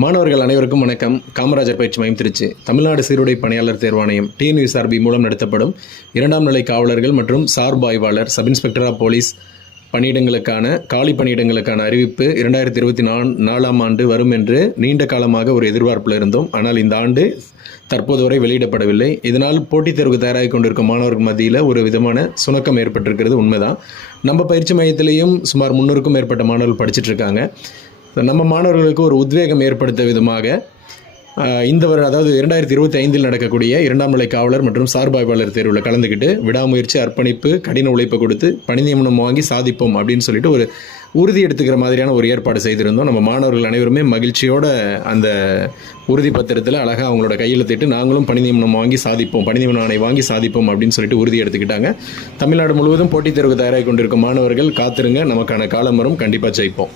மாணவர்கள் அனைவருக்கும் வணக்கம். காமராஜர் பயிற்சி மையம் திருச்சி. தமிழ்நாடு சீருடை பணியாளர் தேர்வாணையம் டிஎன்யூஎஸ்ஆர்பி மூலம் நடத்தப்படும் 2ஆம் நிலை காவலர்கள் மற்றும் சார்பு ஆய்வாளர் சப் இன்ஸ்பெக்டர் ஆஃப் போலீஸ் பணியிடங்களுக்கான காலி பணியிடங்களுக்கான அறிவிப்பு 2024ஆம் ஆண்டு வரும் என்று நீண்ட காலமாக ஒரு எதிர்பார்ப்பில் இருந்தோம். ஆனால் இந்த ஆண்டு தற்போது வரை வெளியிடப்படவில்லை. இதனால் போட்டித் தேர்வுக்கு தயாராகி கொண்டிருக்கும் மாணவர்கள் மத்தியில் ஒரு விதமான சுணக்கம் ஏற்பட்டிருக்கிறது உண்மைதான். நம்ம பயிற்சி மையத்திலையும் சுமார் 300க்கும் மேற்பட்ட மாணவர்கள் படிச்சுட்டு இருக்காங்க. நம்ம மாணவர்களுக்கு ஒரு உத்வேகம் ஏற்படுத்த விதமாக இந்த வருடம், அதாவது 2025 நடக்கக்கூடிய 2ஆம் நிலை காவலர் மற்றும் சார்பு ஆய்வாளர் தேர்வில் கலந்துக்கிட்டு விடாமுயற்சி, அர்ப்பணிப்பு, கடின உழைப்பை கொடுத்து பணி நியமனம் வாங்கி சாதிப்போம் அப்படின்னு சொல்லிட்டு ஒரு உறுதி எடுத்துக்கிற மாதிரியான ஒரு ஏற்பாடு செய்திருந்தோம். நம்ம மாணவர்கள் அனைவருமே மகிழ்ச்சியோட அந்த உறுதி பத்திரத்தில் அழகாக அவங்களோட கையெழுத்திட்டு நாங்களும் பணி நியமனம் வாங்கி சாதிப்போம், பணி நியமன ஆணை வாங்கி சாதிப்போம் அப்படின்னு சொல்லிட்டு உறுதி எடுத்துக்கிட்டாங்க. தமிழ்நாடு முழுவதும் போட்டித் தேர்வுக்கு தயாராகி கொண்டிருக்கும் மாணவர்கள் காத்திருங்க, நமக்கான காலம் வரும், கண்டிப்பாக ஜெயிப்போம்.